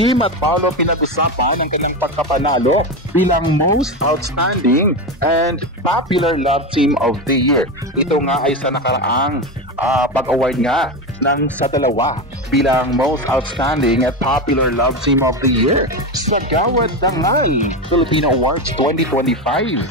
Kim at Paolo pinag-usapan ang kanilang pagkapanalo bilang Most Outstanding and Popular Love Team of the Year. Ito nga ay sa nakaraang pag-award nga ng sa dalawa bilang Most Outstanding at Popular Love Team of the Year sa Gawad Dangal Filipino Awards 2025.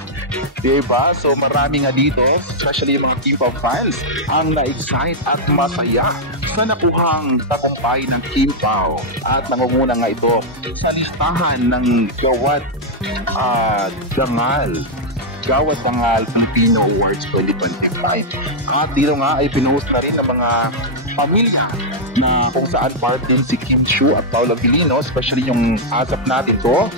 Diba? So marami nga dito, especially yung mga K-pop fans, ang na-excite at masaya sa nakuhang tagumpay ng Kim Pao. At nangunguna nga ito sa listahan ng Gawad Dangal Filipino Awards 2025. At dito nga ay pinost na rin ng mga pamilya na kung saan part din si Kim Chiu at Paolo Aquilino, especially yung asap natin to.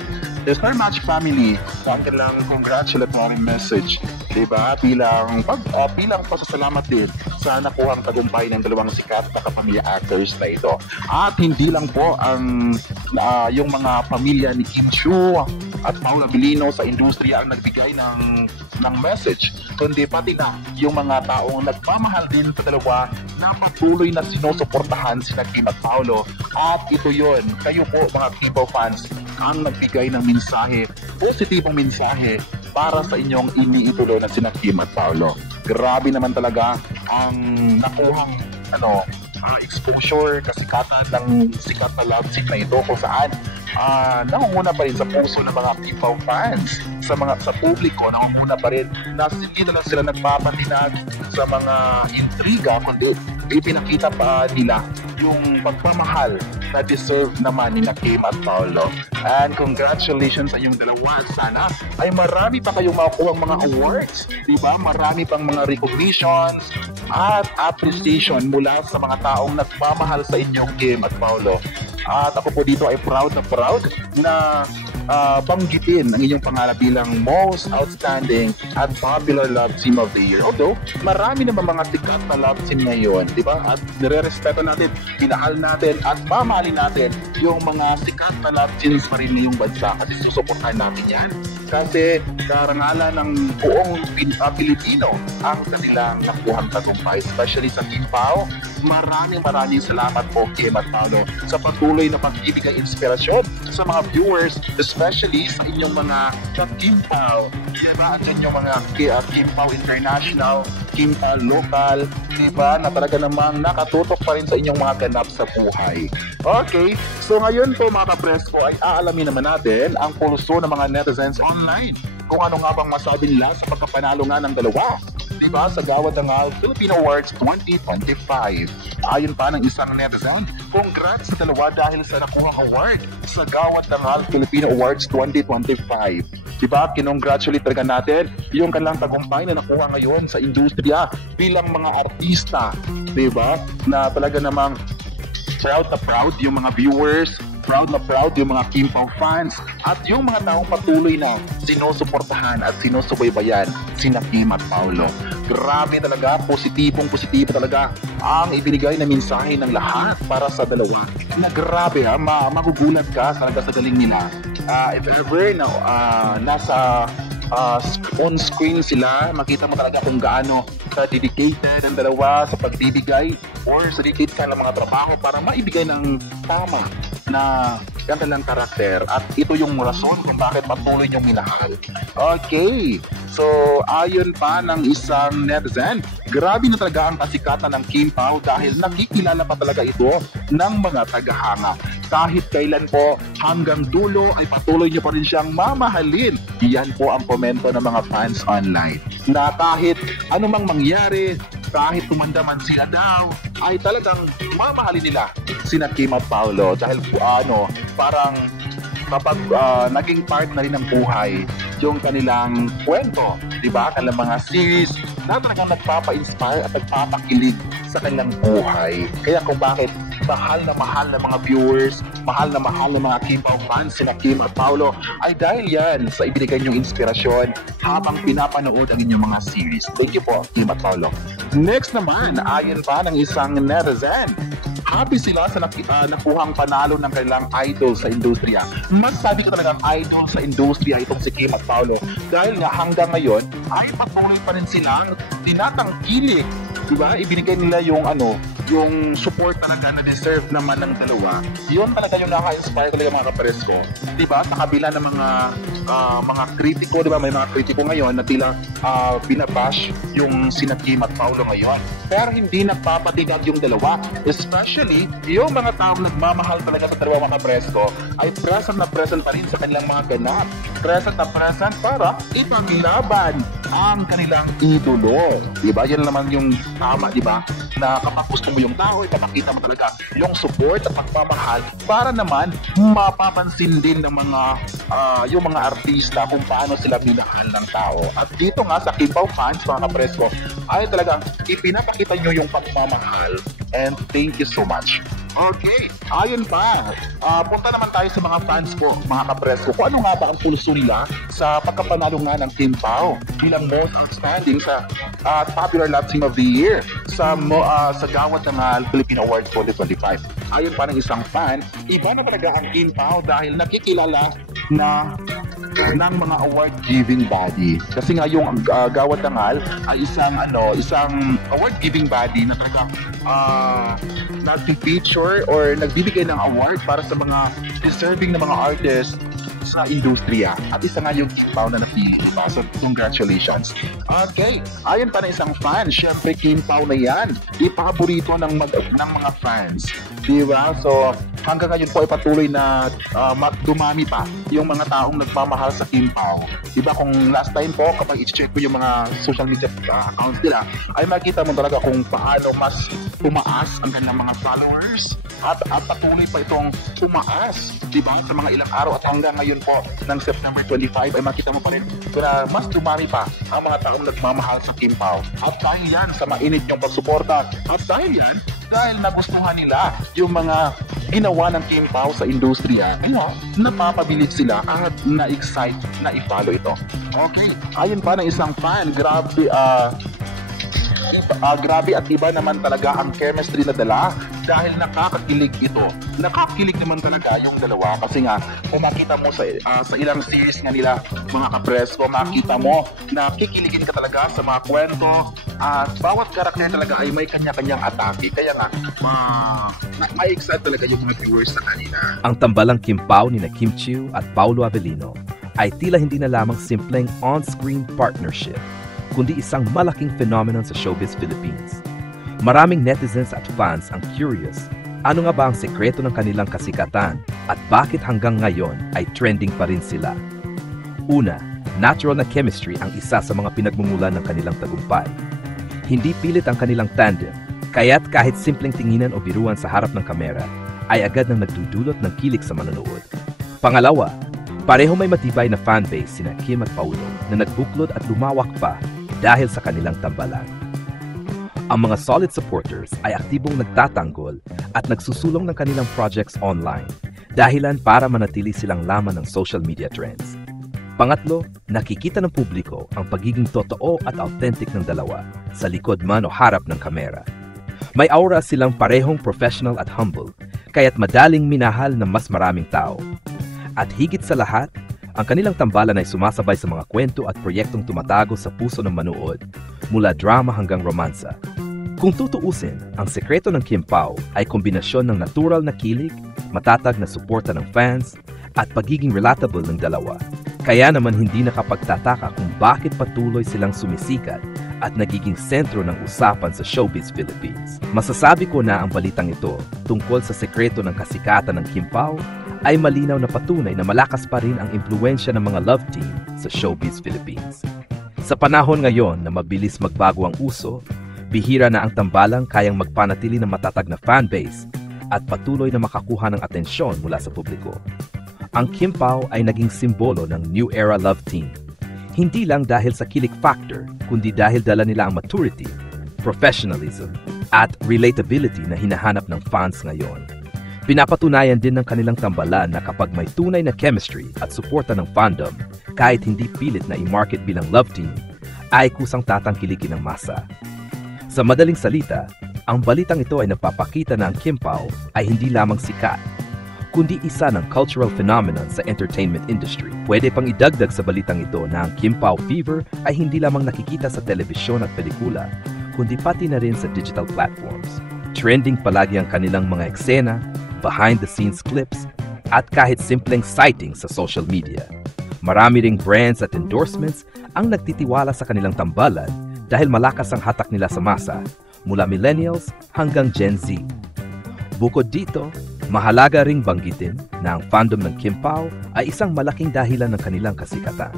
The Star Match family, ang kanilang congratulatory message, diba? Bilang pasasalamat din sa nakuhang tagumpay ng dalawang sikat na kapamilya actors na ito. At hindi lang po ang yung mga pamilya ni Kim Chiu at Paolo Aquilino sa industriya ang nagbigay ng message, kundi pati na yung mga taong nagmamahal din sa dalawa na patuloy na sinusuportahan sina Kim at Paolo. At ito yun, kayo po mga K-pop fans ang nagbigay ng mensahe, positibong mensahe para sa inyong iniitulo na sina Kim at Paolo. Grabe naman talaga ang nakuhang exposure, kasikatan ng sikat na love scene na ito kung saan nangunguna pa rin sa puso ng mga K-pop fans, sa publiko, nangunguna pa rin na hindi na lang sila nagpapatinag sa mga intriga, kundi ipinakita pa nila yung pagmamahal na deserve naman ni Kim at Paolo. And congratulations sa inyong dalawa. Sana ay marami pa kayong makukuha mga awards, diba? Marami pang mga recognitions at appreciation mula sa mga taong nagmamahal sa inyong Kim at Paolo. At ako po dito ay proud na banggitin ang inyong pangalan bilang Most Outstanding at Popular Love Team of the Year. Although, marami naman mga sikat na love team ngayon, di ba? At nire-respeto natin, pinahal natin, at mamahalin natin yung mga sikat na love teams pa rin ngayong bansa kasi susuportahan natin yan. Kasi karangalan ng buong Pilipino ang kanilang nakuhang tagumpay, especially sa Kim Pao. Maraming salamat po Kim at Paolo sa patuloy na pagbibigay inspirasyon sa mga viewers, especially sa inyong mga Kim Pao. Diba? Andyan yung mga Kim Pao International, Kim Pao Local, diba? Na talaga namang nakatutok pa rin sa inyong mga ganap sa buhay. Okay, so ngayon po mga kapresko ay aalamin naman natin ang pulso ng mga netizens online. Kung ano nga bang masabi nila sa pagkapanalo nga ng dalawa, diba, sa Gawad Dangal Filipino Awards 2025. Ayon pa ng isang netizen, congrats sa dalawa dahil sa nakuhang award sa Gawad Dangal Filipino Awards 2025. Diba, kinongratulate talaga natin yung kanilang tagumpay na nakuha ngayon sa industriya bilang mga artista, diba, na talaga namang proud yung mga viewers, proud yung mga Kim Pao fans, at yung mga taong patuloy na sinusuportahan at sinusubaybayan sina Kim at Paolo. Grabe talaga, positibo talaga ang ibinigay na mensahe ng lahat para sa dalawa. Na grabe magugulat ka sa galing nila. If ever nasa on screen sila, makita mo talaga kung gaano dedicated ang dalawa sa pagbibigay or sa dedicated ng mga trabaho para maibigay ng tama na kanilang karakter, at ito yung rason kung bakit patuloy niyong minahal. Okay, so ayon pa ng isang netizen, grabe na talaga ang kasikatan ng Kim Pao dahil nakikilala pa talaga ito ng mga tagahanga. Kahit kailan po, hanggang dulo ay patuloy niyo pa rin siyang mamahalin. Yan po ang komento ng mga fans online, na kahit anumang mangyari, kahit tumandaman sila daw, ay talagang mamahalin nila sina Kim at Paolo dahil parang kapag naging part na rin ng buhay yung kanilang kwento, diba? Kanilang mga series na talagang nagpapa-inspire at nagpapakilig sa kanilang buhay. Kaya kung bakit mahal na mga viewers, mahal na mga Kim Pao fans sina Kim at Paolo, ay dahil yan sa ibinigay niyong inspirasyon habang pinapanood ang inyong mga series. Thank you po, Kim at Paolo. Next naman, ayon pa ng isang netizen, happy sila sa nakuhang panalo ng kanilang idol sa industriya. Masasabi ko talagang idol sa industriya itong si Kim at Paolo dahil nga hanggang ngayon ay patuloy pa rin silang tinatangkilik, diba? Ibinigay nila yung yung support talaga na deserve naman ng dalawa, yun talaga yung nakaka-inspire talaga mga kapresko. Diba? Sa kabila ng mga kritiko, diba? May mga kritiko ngayon na tila binabash yung sina Kim at Paulo ngayon. Pero hindi nagpapatigag yung dalawa. Especially, yung mga taong nagmamahal talaga sa dalawa mga kapresko ay present na present pa rin sa kanilang mga ganap. Present na present para ipaglaban ang kanilang idolo. Diba? Yan naman yung tama, diba? Na kapag gusto mo yung tao, ipapakita mo talaga yung support at pagmamahal para naman mapapansin din ng yung mga artista kung paano sila minahal ng tao. At dito nga sa Kim Pao fans, mga kapresko, ay talagang ipinapakita nyo yung pagmamahal. And thank you so much. Okay, ayun pa. Punta naman tayo sa mga fans ko, mga kapresko. Kung ano nga ba ang pulso nila sa pagkapanalo nga ng Kim Pao bilang most outstanding sa Popular Love Team of the Year sa gawad ng Philippine Awards 2025. Ayun pa ng isang fan, iba na talaga ang Kim Pao dahil nakikilala na ng mga award-giving body. Kasi nga yung Gawad Dangal ay isang award-giving body na talagang nag-feature or nagbibigay ng award para sa mga deserving na mga artists sa industriya. At isa nga yung Kim Pao na napili. So, congratulations. Okay, ayon pa na isang fan. Siyempre, Kim Pao na yan. Ipaborito ng mga fans. Diba? So, hanggang ngayon po ay patuloy na dumami pa yung mga taong nagmamahal sa Kim Pao. Diba? Kung last time po, kapag i-check ko yung mga social media accounts nila, ay makita mo talaga kung paano mas tumaas ang kanilang mga followers at patuloy pa itong tumaas, diba? Sa mga ilang araw at hanggang ngayon po ng September 25 ay makita mo pa rin na mas dumami pa ang mga taong nagmamahal sa Kim Pao. At dahil yan sa mainit yung pagsuporta, at dahil yan dahil nagustuhan nila yung mga ginawa ng Kim Pao sa industriya, napapabilis sila at na-excite na i-follow ito. Okay, ayun pa ng isang fan, grabe at iba naman talaga ang chemistry na dala dahil nakakakilig ito. Nakakilig naman talaga yung dalawa kasi nga kung makita mo sa ilang series nga nila mga kapresko, makita mo na kikiligin ka talaga sa mga kwento at bawat karakter talaga ay may kanya-kanyang atake. Kaya nga ma-excite talaga yung mga viewers sa kanila. Ang tambalang Kim Pao ni Kim Chiu at Paulo Avellino ay tila hindi na lamang simpleng on-screen partnership, kundi isang malaking phenomenon sa showbiz Philippines. Maraming netizens at fans ang curious, ano nga ba ang sekreto ng kanilang kasikatan at bakit hanggang ngayon ay trending pa rin sila? Una, natural na chemistry ang isa sa mga pinagmumulan ng kanilang tagumpay. Hindi pilit ang kanilang tandem, kaya't kahit simpleng tinginan o biruan sa harap ng kamera, ay agad nang nagdudulot ng kilig sa manonood. Pangalawa, pareho may matibay na fanbase sina Kim at Paulo na nagbuklod at lumawak pa dahil sa kanilang tambalan. Ang mga solid supporters ay aktibong nagtatanggol at nagsusulong ng kanilang projects online, dahilan para manatili silang laman ng social media trends. Pangatlo, nakikita ng publiko ang pagiging totoo at authentic ng dalawa sa likod man o harap ng kamera. May aura silang parehong professional at humble, kaya't madaling minahal ng mas maraming tao. At higit sa lahat, ang kanilang tambalan ay sumasabay sa mga kwento at proyektong tumatago sa puso ng manood, mula drama hanggang romansa. Kung tutuusin, ang sekreto ng Kim Pao ay kombinasyon ng natural na kilig, matatag na suporta ng fans, at pagiging relatable ng dalawa. Kaya naman hindi nakapagtataka kung bakit patuloy silang sumisikat at nagiging sentro ng usapan sa showbiz Philippines. Masasabi ko na ang balitang ito tungkol sa sekreto ng kasikatan ng Kim Pao ay malinaw na patunay na malakas pa rin ang impluwensya ng mga love team sa showbiz Philippines. Sa panahon ngayon na mabilis magbago ang uso, bihira na ang tambalang kayang magpanatili ng matatag na fanbase at patuloy na makakuha ng atensyon mula sa publiko. Ang Kim Pao ay naging simbolo ng new era love team. Hindi lang dahil sa kilig factor, kundi dahil dala nila ang maturity, professionalism, at relatability na hinahanap ng fans ngayon. Pinapatunayan din ng kanilang tambalan na kapag may tunay na chemistry at suporta ng fandom, kahit hindi pilit na i-market bilang love team, ay kusang tatangkilikin ng masa. Sa madaling salita, ang balitang ito ay nagpapakita na ang Kim Pao ay hindi lamang sikat, kundi isa ng cultural phenomenon sa entertainment industry. Pwede pang idagdag sa balitang ito na ang Kim Pao fever ay hindi lamang nakikita sa telebisyon at pelikula, kundi pati na rin sa digital platforms. Trending palagi ang kanilang mga eksena, behind-the-scenes clips, at kahit simpleng sighting sa social media. Marami ring brands at endorsements ang nagtitiwala sa kanilang tambalan dahil malakas ang hatak nila sa masa, mula millennials hanggang Gen Z. Bukod dito, mahalaga ring banggitin na ang fandom ng Kim Pao ay isang malaking dahilan ng kanilang kasikatan.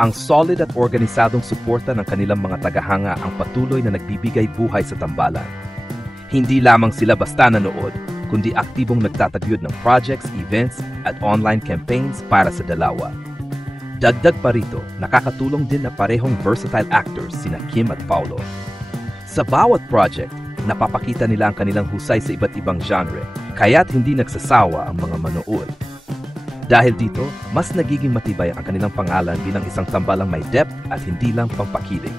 Ang solid at organisadong suporta ng kanilang mga tagahanga ang patuloy na nagbibigay buhay sa tambalan. Hindi lamang sila basta nanood, kundi aktibong nagtatagyod ng projects, events, at online campaigns para sa dalawa. Dagdag pa rito, nakakatulong din na parehong versatile actors sina Kim at Paolo. Sa bawat project, napapakita nila ang kanilang husay sa iba't ibang genre, kaya't hindi nagsasawa ang mga manood. Dahil dito, mas nagiging matibay ang kanilang pangalan bilang isang tambalang may depth at hindi lang pampakilig.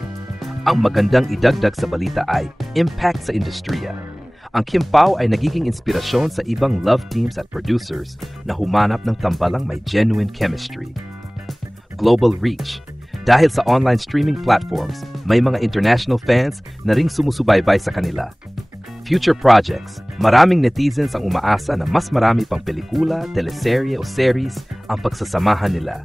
Ang magandang idagdag sa balita ay impact sa industriya. Ang Kim Pao ay nagiging inspirasyon sa ibang love teams at producers na humanap ng tambalang may genuine chemistry. Global reach. Dahil sa online streaming platforms, may mga international fans na ring sumusubaybay sa kanila. Future projects. Maraming netizens ang umaasa na mas marami pang pelikula, teleserye o series ang pagsasamahan nila.